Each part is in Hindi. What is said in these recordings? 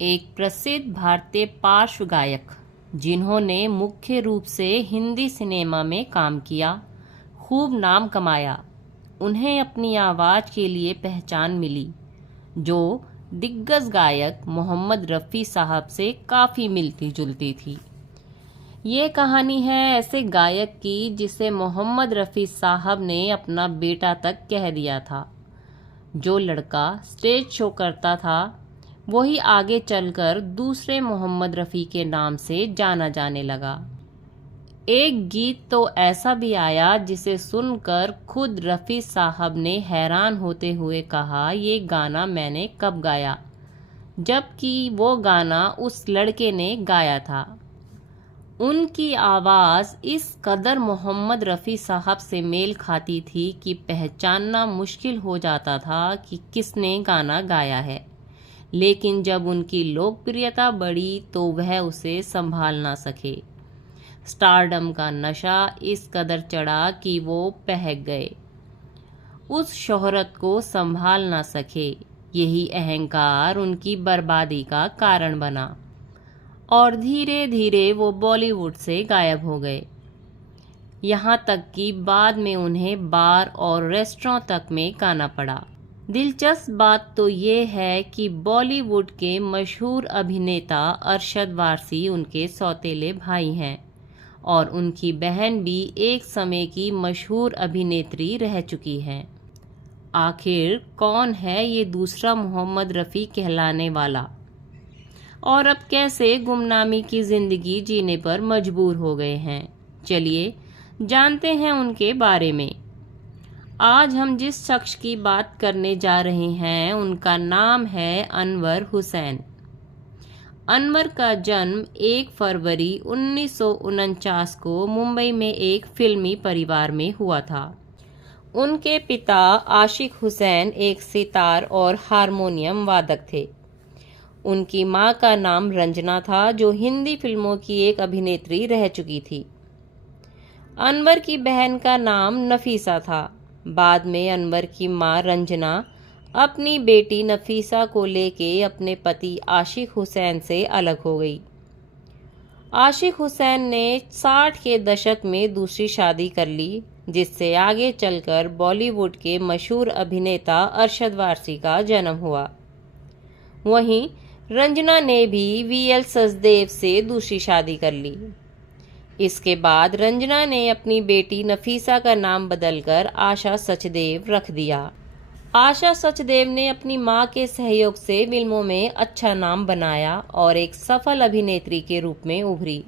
एक प्रसिद्ध भारतीय पार्श्व गायक जिन्होंने मुख्य रूप से हिंदी सिनेमा में काम किया, खूब नाम कमाया। उन्हें अपनी आवाज़ के लिए पहचान मिली जो दिग्गज गायक मोहम्मद रफ़ी साहब से काफ़ी मिलती जुलती थी। ये कहानी है ऐसे गायक की जिसे मोहम्मद रफ़ी साहब ने अपना बेटा तक कह दिया था। जो लड़का स्टेज शो करता था वही आगे चलकर दूसरे मोहम्मद रफ़ी के नाम से जाना जाने लगा। एक गीत तो ऐसा भी आया जिसे सुनकर खुद रफ़ी साहब ने हैरान होते हुए कहा, ये गाना मैंने कब गाया, जबकि वो गाना उस लड़के ने गाया था। उनकी आवाज़ इस कदर मोहम्मद रफ़ी साहब से मेल खाती थी कि पहचानना मुश्किल हो जाता था कि किसने गाना गाया है। लेकिन जब उनकी लोकप्रियता बढ़ी तो वह उसे संभाल ना सके। स्टारडम का नशा इस कदर चढ़ा कि वो बहक गए, उस शोहरत को संभाल ना सके। यही अहंकार उनकी बर्बादी का कारण बना और धीरे धीरे वो बॉलीवुड से गायब हो गए। यहाँ तक कि बाद में उन्हें बार और रेस्टोरेंट तक में गाना पड़ा। दिलचस्प बात तो ये है कि बॉलीवुड के मशहूर अभिनेता अरशद वारसी उनके सौतेले भाई हैं और उनकी बहन भी एक समय की मशहूर अभिनेत्री रह चुकी हैं। आखिर कौन है ये दूसरा मोहम्मद रफ़ी कहलाने वाला और अब कैसे गुमनामी की ज़िंदगी जीने पर मजबूर हो गए हैं? चलिए जानते हैं उनके बारे में। आज हम जिस शख्स की बात करने जा रहे हैं उनका नाम है अनवर हुसैन। अनवर का जन्म 1 फरवरी 1949 को मुंबई में एक फिल्मी परिवार में हुआ था। उनके पिता आशिक हुसैन एक सितार और हारमोनियम वादक थे। उनकी मां का नाम रंजना था जो हिंदी फिल्मों की एक अभिनेत्री रह चुकी थी। अनवर की बहन का नाम नफीसा था। बाद में अनवर की मां रंजना अपनी बेटी नफीसा को लेके अपने पति आशिक हुसैन से अलग हो गई। आशिक हुसैन ने 60 के दशक में दूसरी शादी कर ली, जिससे आगे चलकर बॉलीवुड के मशहूर अभिनेता अरशद वारसी का जन्म हुआ। वहीं रंजना ने भी वीएल सचदेव से दूसरी शादी कर ली। इसके बाद रंजना ने अपनी बेटी नफीसा का नाम बदलकर आशा सचदेव रख दिया। आशा सचदेव ने अपनी मां के सहयोग से फिल्मों में अच्छा नाम बनाया और एक सफल अभिनेत्री के रूप में उभरी।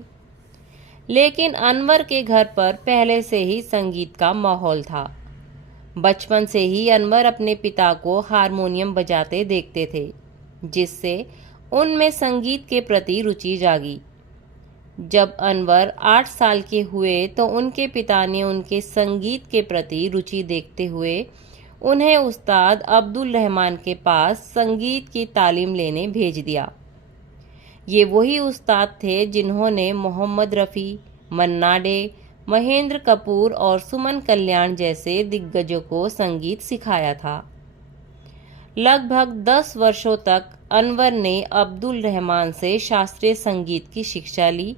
लेकिन अनवर के घर पर पहले से ही संगीत का माहौल था। बचपन से ही अनवर अपने पिता को हारमोनियम बजाते देखते थे, जिससे उनमें संगीत के प्रति रुचि जागी। जब अनवर 8 साल के हुए तो उनके पिता ने उनके संगीत के प्रति रुचि देखते हुए उन्हें उस्ताद अब्दुल रहमान के पास संगीत की तालीम लेने भेज दिया। ये वही उस्ताद थे जिन्होंने मोहम्मद रफ़ी, मन्ना डे, महेंद्र कपूर और सुमन कल्याण जैसे दिग्गजों को संगीत सिखाया था। लगभग 10 वर्षों तक अनवर ने अब्दुल रहमान से शास्त्रीय संगीत की शिक्षा ली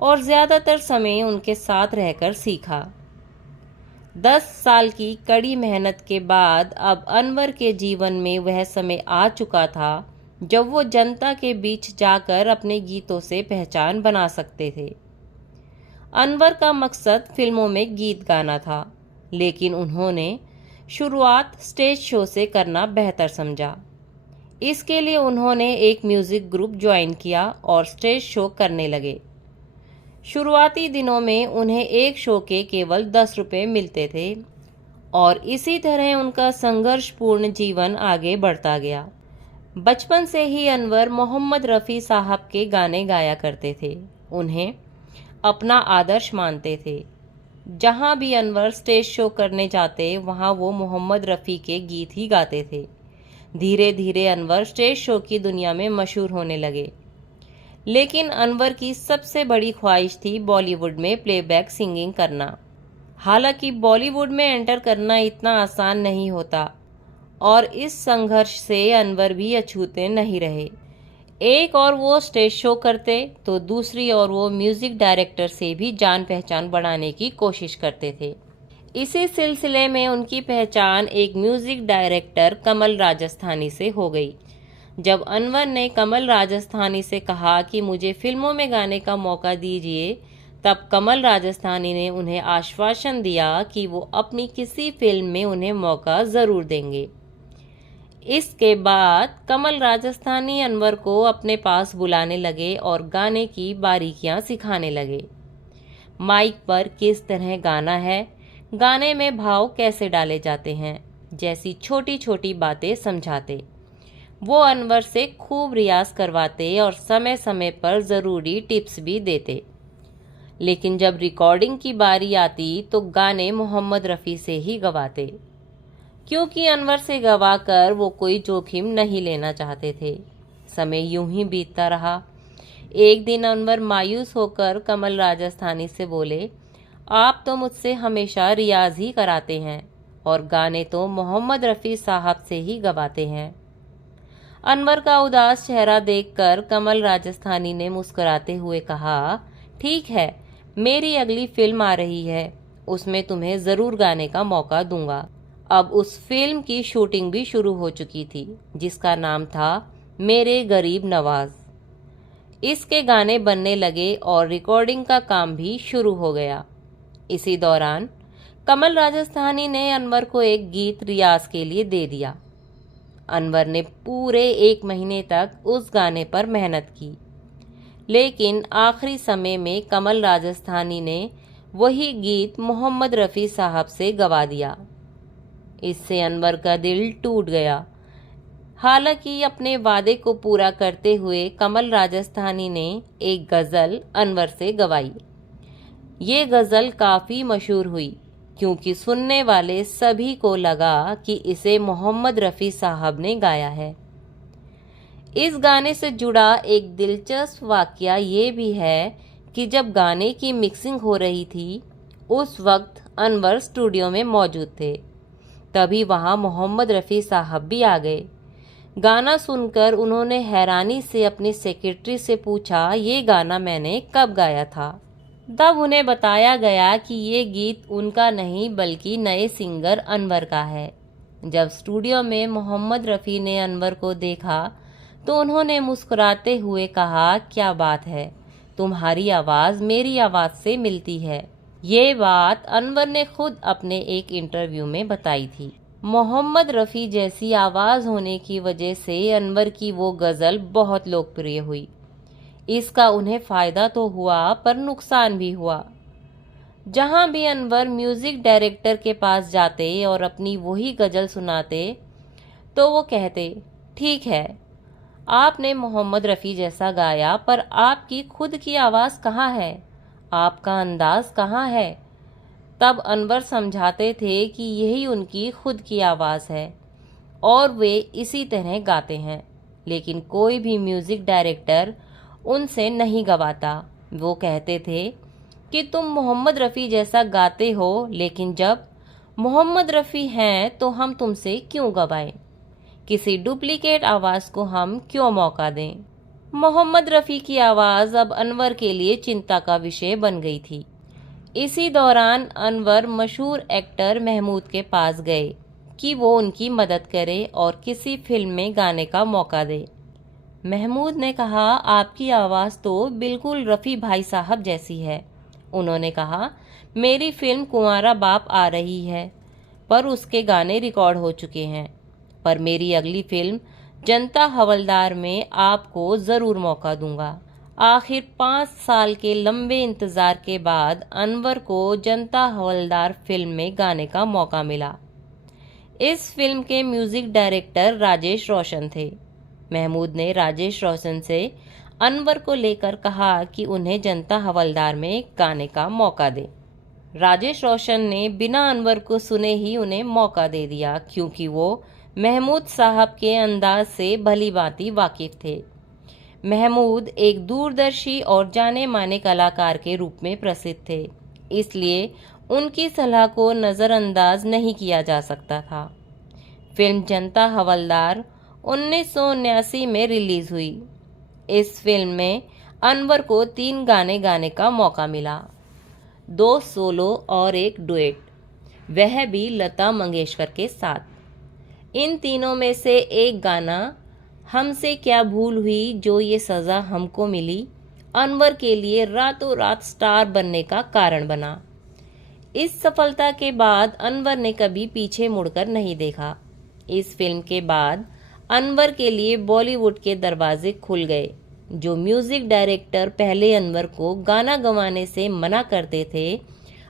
और ज़्यादातर समय उनके साथ रहकर सीखा। 10 साल की कड़ी मेहनत के बाद अब अनवर के जीवन में वह समय आ चुका था जब वो जनता के बीच जाकर अपने गीतों से पहचान बना सकते थे। अनवर का मकसद फिल्मों में गीत गाना था, लेकिन उन्होंने शुरुआत स्टेज शो से करना बेहतर समझा। इसके लिए उन्होंने एक म्यूजिक ग्रुप ज्वाइन किया और स्टेज शो करने लगे। शुरुआती दिनों में उन्हें एक शो के केवल 10 रुपये मिलते थे और इसी तरह उनका संघर्षपूर्ण जीवन आगे बढ़ता गया। बचपन से ही अनवर मोहम्मद रफ़ी साहब के गाने गाया करते थे, उन्हें अपना आदर्श मानते थे। जहाँ भी अनवर स्टेज शो करने जाते वहाँ वो मोहम्मद रफ़ी के गीत ही गाते थे। धीरे धीरे अनवर स्टेज शो की दुनिया में मशहूर होने लगे। लेकिन अनवर की सबसे बड़ी ख्वाहिश थी बॉलीवुड में प्लेबैक सिंगिंग करना। हालांकि बॉलीवुड में एंटर करना इतना आसान नहीं होता और इस संघर्ष से अनवर भी अछूते नहीं रहे। एक और वो स्टेज शो करते तो दूसरी ओर वो म्यूजिक डायरेक्टर से भी जान पहचान बढ़ाने की कोशिश करते थे। इसी सिलसिले में उनकी पहचान एक म्यूजिक डायरेक्टर कमल राजस्थानी से हो गई। जब अनवर ने कमल राजस्थानी से कहा कि मुझे फिल्मों में गाने का मौका दीजिए, तब कमल राजस्थानी ने उन्हें आश्वासन दिया कि वो अपनी किसी फिल्म में उन्हें मौका ज़रूर देंगे। इसके बाद कमल राजस्थानी अनवर को अपने पास बुलाने लगे और गाने की बारीकियां सिखाने लगे। माइक पर किस तरह गाना है, गाने में भाव कैसे डाले जाते हैं, जैसी छोटी छोटी बातें समझाते। वो अनवर से खूब रियाज करवाते और समय समय पर ज़रूरी टिप्स भी देते। लेकिन जब रिकॉर्डिंग की बारी आती तो गाने मोहम्मद रफ़ी से ही गवाते, क्योंकि अनवर से गवाकर वो कोई जोखिम नहीं लेना चाहते थे। समय यूं ही बीतता रहा। एक दिन अनवर मायूस होकर कमल राजस्थानी से बोले, आप तो मुझसे हमेशा रियाज ही कराते हैं और गाने तो मोहम्मद रफ़ी साहब से ही गवाते हैं। अनवर का उदास चेहरा देखकर कमल राजस्थानी ने मुस्कुराते हुए कहा, ठीक है, मेरी अगली फिल्म आ रही है, उसमें तुम्हें ज़रूर गाने का मौका दूंगा। अब उस फिल्म की शूटिंग भी शुरू हो चुकी थी, जिसका नाम था मेरे गरीब नवाज। इसके गाने बनने लगे और रिकॉर्डिंग का काम भी शुरू हो गया। इसी दौरान कमल राजस्थानी ने अनवर को एक गीत रियाज के लिए दे दिया। अनवर ने पूरे 1 महीने तक उस गाने पर मेहनत की, लेकिन आखिरी समय में कमल राजस्थानी ने वही गीत मोहम्मद रफ़ी साहब से गवा दिया। इससे अनवर का दिल टूट गया। हालांकि अपने वादे को पूरा करते हुए कमल राजस्थानी ने एक गज़ल अनवर से गवाई। ये गज़ल काफ़ी मशहूर हुई, क्योंकि सुनने वाले सभी को लगा कि इसे मोहम्मद रफ़ी साहब ने गाया है। इस गाने से जुड़ा एक दिलचस्प वाकया ये भी है कि जब गाने की मिक्सिंग हो रही थी, उस वक्त अनवर स्टूडियो में मौजूद थे। तभी वहाँ मोहम्मद रफ़ी साहब भी आ गए। गाना सुनकर उन्होंने हैरानी से अपनी सेक्रेटरी से पूछा, ये गाना मैंने कब गाया था? तब उन्हें बताया गया कि ये गीत उनका नहीं बल्कि नए सिंगर अनवर का है। जब स्टूडियो में मोहम्मद रफ़ी ने अनवर को देखा तो उन्होंने मुस्कुराते हुए कहा, क्या बात है, तुम्हारी आवाज़ मेरी आवाज़ से मिलती है। ये बात अनवर ने खुद अपने एक इंटरव्यू में बताई थी। मोहम्मद रफ़ी जैसी आवाज़ होने की वजह से अनवर की वो गज़ल बहुत लोकप्रिय हुई। इसका उन्हें फ़ायदा तो हुआ पर नुकसान भी हुआ। जहाँ भी अनवर म्यूज़िक डायरेक्टर के पास जाते और अपनी वही गज़ल सुनाते तो वो कहते, ठीक है, आपने मोहम्मद रफ़ी जैसा गाया, पर आपकी खुद की आवाज़ कहाँ है, आपका अंदाज़ कहाँ है? तब अनवर समझाते थे कि यही उनकी खुद की आवाज़ है और वे इसी तरह गाते हैं, लेकिन कोई भी म्यूज़िक डायरेक्टर उनसे नहीं गवाता। वो कहते थे कि तुम मोहम्मद रफ़ी जैसा गाते हो, लेकिन जब मोहम्मद रफ़ी हैं तो हम तुमसे क्यों गवाएं? किसी डुप्लीकेट आवाज़ को हम क्यों मौका दें? मोहम्मद रफ़ी की आवाज़ अब अनवर के लिए चिंता का विषय बन गई थी। इसी दौरान अनवर मशहूर एक्टर महमूद के पास गए कि वो उनकी मदद करे और किसी फिल्म में गाने का मौका दे। महमूद ने कहा, आपकी आवाज़ तो बिल्कुल रफ़ी भाई साहब जैसी है। उन्होंने कहा, मेरी फिल्म कुंवारा बाप आ रही है, पर उसके गाने रिकॉर्ड हो चुके हैं, पर मेरी अगली फिल्म जनता हवलदार में आपको ज़रूर मौका दूंगा। आखिर 5 साल के लंबे इंतज़ार के बाद अनवर को जनता हवलदार फिल्म में गाने का मौका मिला। इस फिल्म के म्यूज़िक डायरेक्टर राजेश रोशन थे। महमूद ने राजेश रोशन से अनवर को लेकर कहा कि उन्हें जनता हवलदार में गाने का मौका दें। राजेश रोशन ने बिना अनवर को सुने ही उन्हें मौका दे दिया, क्योंकि वो महमूद साहब के अंदाज से भली भांति वाकिफ थे। महमूद एक दूरदर्शी और जाने माने कलाकार के रूप में प्रसिद्ध थे, इसलिए उनकी सलाह को नज़रअंदाज नहीं किया जा सकता था। फिल्म जनता हवलदार 1979 में रिलीज़ हुई। इस फिल्म में अनवर को 3 गाने गाने का मौका मिला, 2 सोलो और एक डुएट, वह भी लता मंगेशकर के साथ। इन तीनों में से एक गाना हमसे क्या भूल हुई जो ये सज़ा हमको मिली अनवर के लिए रातों रात स्टार बनने का कारण बना। इस सफलता के बाद अनवर ने कभी पीछे मुड़कर नहीं देखा। इस फिल्म के बाद अनवर के लिए बॉलीवुड के दरवाजे खुल गए। जो म्यूजिक डायरेक्टर पहले अनवर को गाना गवाने से मना करते थे,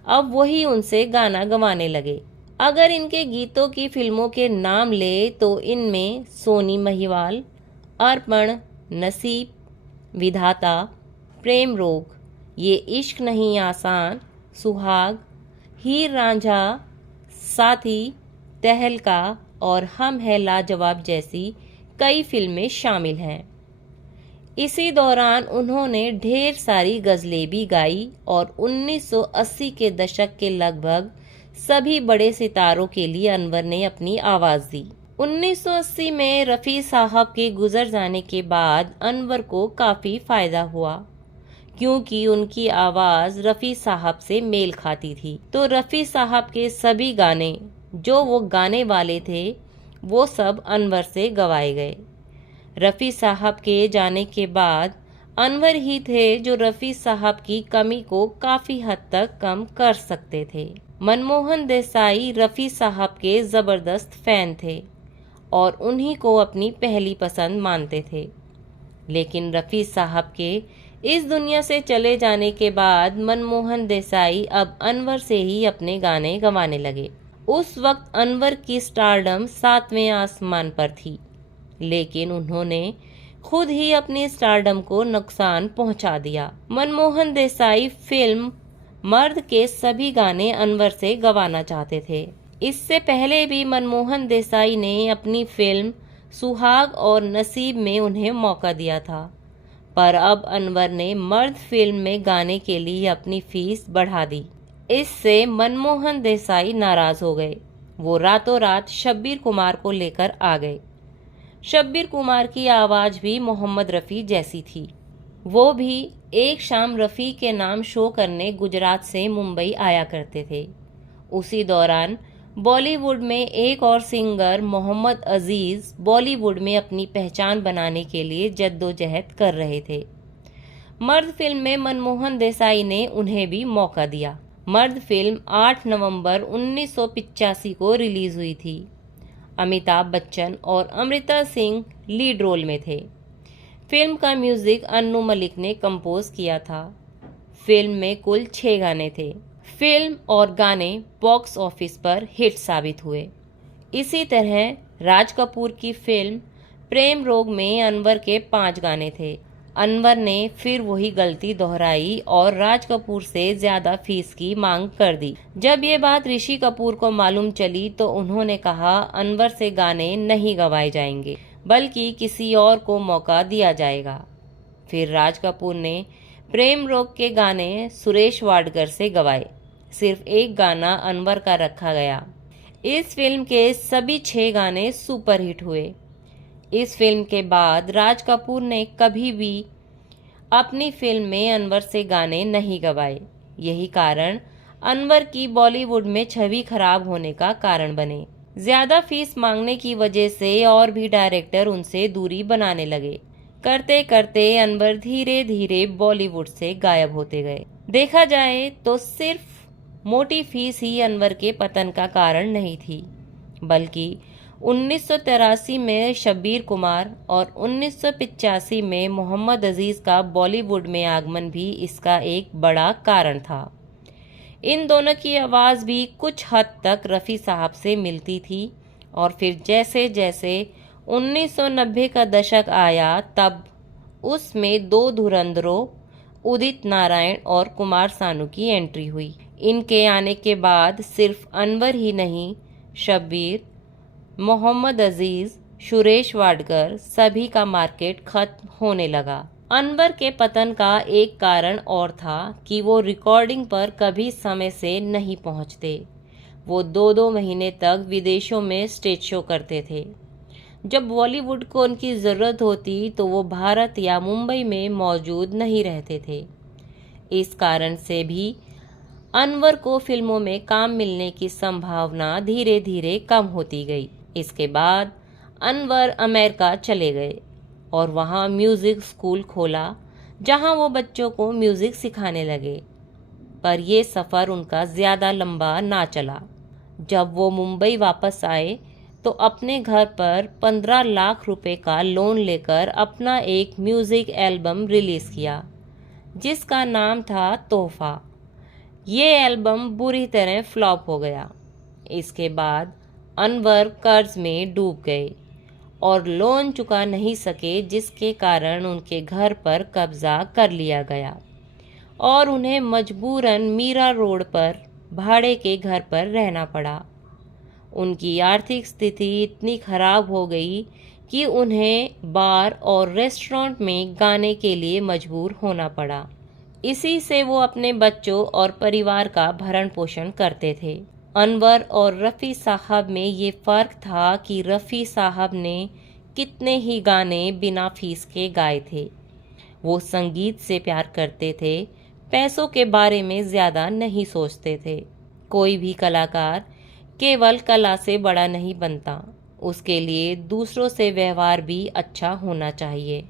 अब वही उनसे गाना गवाने लगे। अगर इनके गीतों की फिल्मों के नाम ले तो इनमें सोनी महिवाल, अर्पण, नसीब, विधाता, प्रेम रोग, ये इश्क नहीं आसान, सुहाग, हीर रांझा, साथी, तहलका और हम है लाजवाब जैसी कई फिल्में शामिल हैं। इसी दौरान उन्होंने ढेर सारी गज़लें भी गाई और 1980 के दशक के लगभग सभी बड़े सितारों के लिए अनवर ने अपनी आवाज़ दी। 1980 में रफ़ी साहब के गुजर जाने के बाद अनवर को काफ़ी फ़ायदा हुआ, क्योंकि उनकी आवाज़ रफ़ी साहब से मेल खाती थी। तो रफ़ी साहब के सभी गाने जो वो गाने वाले थे, वो सब अनवर से गवाए गए। रफ़ी साहब के जाने के बाद अनवर ही थे जो रफ़ी साहब की कमी को काफ़ी हद तक कम कर सकते थे। मनमोहन देसाई रफ़ी साहब के ज़बरदस्त फ़ैन थे और उन्हीं को अपनी पहली पसंद मानते थे। लेकिन रफ़ी साहब के इस दुनिया से चले जाने के बाद मनमोहन देसाई अब अनवर से ही अपने गाने गवाने लगे। उस वक्त अनवर की स्टारडम 7वें आसमान पर थी, लेकिन उन्होंने खुद ही अपनी स्टारडम को नुकसान पहुंचा दिया। मनमोहन देसाई फिल्म मर्द के सभी गाने अनवर से गवाना चाहते थे। इससे पहले भी मनमोहन देसाई ने अपनी फिल्म सुहाग और नसीब में उन्हें मौका दिया था, पर अब अनवर ने मर्द फिल्म में गाने के लिए अपनी फीस बढ़ा दी। इससे मनमोहन देसाई नाराज हो गए। वो रातों रात शब्बीर कुमार को लेकर आ गए। शब्बीर कुमार की आवाज़ भी मोहम्मद रफ़ी जैसी थी। वो भी एक शाम रफ़ी के नाम शो करने गुजरात से मुंबई आया करते थे। उसी दौरान बॉलीवुड में एक और सिंगर मोहम्मद अजीज़ बॉलीवुड में अपनी पहचान बनाने के लिए जद्दोजहद कर रहे थे। मर्द फिल्म में मनमोहन देसाई ने उन्हें भी मौका दिया। मर्द फिल्म 8 नवंबर 1985 को रिलीज़ हुई थी। अमिताभ बच्चन और अमृता सिंह लीड रोल में थे। फिल्म का म्यूजिक अन्नू मलिक ने कंपोज किया था। फिल्म में कुल 6 गाने थे। फिल्म और गाने बॉक्स ऑफिस पर हिट साबित हुए। इसी तरह राज कपूर की फिल्म प्रेम रोग में अनवर के 5 गाने थे। अनवर ने फिर वही गलती दोहराई और राज कपूर से ज्यादा फीस की मांग कर दी। जब ये बात ऋषि कपूर को मालूम चली तो उन्होंने कहा अनवर से गाने नहीं गवाए जाएंगे, बल्कि किसी और को मौका दिया जाएगा। फिर राज कपूर ने प्रेम रोग के गाने सुरेश वाडकर से गवाए। सिर्फ एक गाना अनवर का रखा गया। इस फिल्म के सभी 6 गाने सुपरहिट हुए। इस फिल्म के बाद राज कपूर ने कभी भी अपनी फिल्म में अनवर से गाने नहीं गवाए। यही कारण अनवर की बॉलीवुड में छवि खराब होने का कारण बने। ज्यादा फीस मांगने की वजह से और भी डायरेक्टर उनसे दूरी बनाने लगे। करते करते अनवर धीरे धीरे बॉलीवुड से गायब होते गए। देखा जाए तो सिर्फ मोटी फीस ही अनवर के पतन का कारण नहीं थी, बल्कि 1983 में शब्बीर कुमार और 1985 में मोहम्मद अजीज़ का बॉलीवुड में आगमन भी इसका एक बड़ा कारण था। इन दोनों की आवाज़ भी कुछ हद तक रफ़ी साहब से मिलती थी और फिर जैसे जैसे 1990 का दशक आया तब उसमें 2 धुरंधरों उदित नारायण और कुमार सानू की एंट्री हुई। इनके आने के बाद सिर्फ अनवर ही नहीं, शब्बीर, मोहम्मद अजीज़, सुरेश वाडकर सभी का मार्केट खत्म होने लगा। अनवर के पतन का एक कारण और था कि वो रिकॉर्डिंग पर कभी समय से नहीं पहुंचते। वो 2-2 महीने तक विदेशों में स्टेज शो करते थे। जब बॉलीवुड को उनकी ज़रूरत होती तो वो भारत या मुंबई में मौजूद नहीं रहते थे। इस कारण से भी अनवर को फिल्मों में काम मिलने की संभावना धीरे धीरे कम होती गई। इसके बाद अनवर अमेरिका चले गए और वहाँ म्यूज़िक स्कूल खोला, जहाँ वो बच्चों को म्यूज़िक सिखाने लगे। पर ये सफ़र उनका ज़्यादा लंबा ना चला। जब वो मुंबई वापस आए तो अपने घर पर 15 लाख रुपए का लोन लेकर अपना एक म्यूज़िक एल्बम रिलीज़ किया, जिसका नाम था तोहफ़ा। ये एल्बम बुरी तरह फ्लॉप हो गया। इसके बाद अनवर कर्ज में डूब गए और लोन चुका नहीं सके, जिसके कारण उनके घर पर कब्जा कर लिया गया और उन्हें मजबूरन मीरा रोड पर भाड़े के घर पर रहना पड़ा। उनकी आर्थिक स्थिति इतनी खराब हो गई कि उन्हें बार और रेस्टोरेंट में गाने के लिए मजबूर होना पड़ा। इसी से वो अपने बच्चों और परिवार का भरण पोषण करते थे। अनवर और रफ़ी साहब में ये फ़र्क था कि रफ़ी साहब ने कितने ही गाने बिना फीस के गाए थे। वो संगीत से प्यार करते थे, पैसों के बारे में ज़्यादा नहीं सोचते थे। कोई भी कलाकार केवल कला से बड़ा नहीं बनता, उसके लिए दूसरों से व्यवहार भी अच्छा होना चाहिए।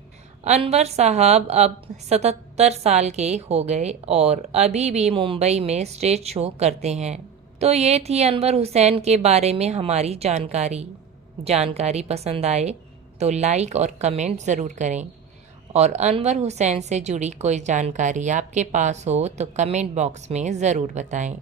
अनवर साहब अब 77 साल के हो गए और अभी भी मुंबई में स्टेज शो करते हैं। तो ये थी अनवर हुसैन के बारे में हमारी जानकारी पसंद आए तो लाइक और कमेंट ज़रूर करें, और अनवर हुसैन से जुड़ी कोई जानकारी आपके पास हो तो कमेंट बॉक्स में ज़रूर बताएं।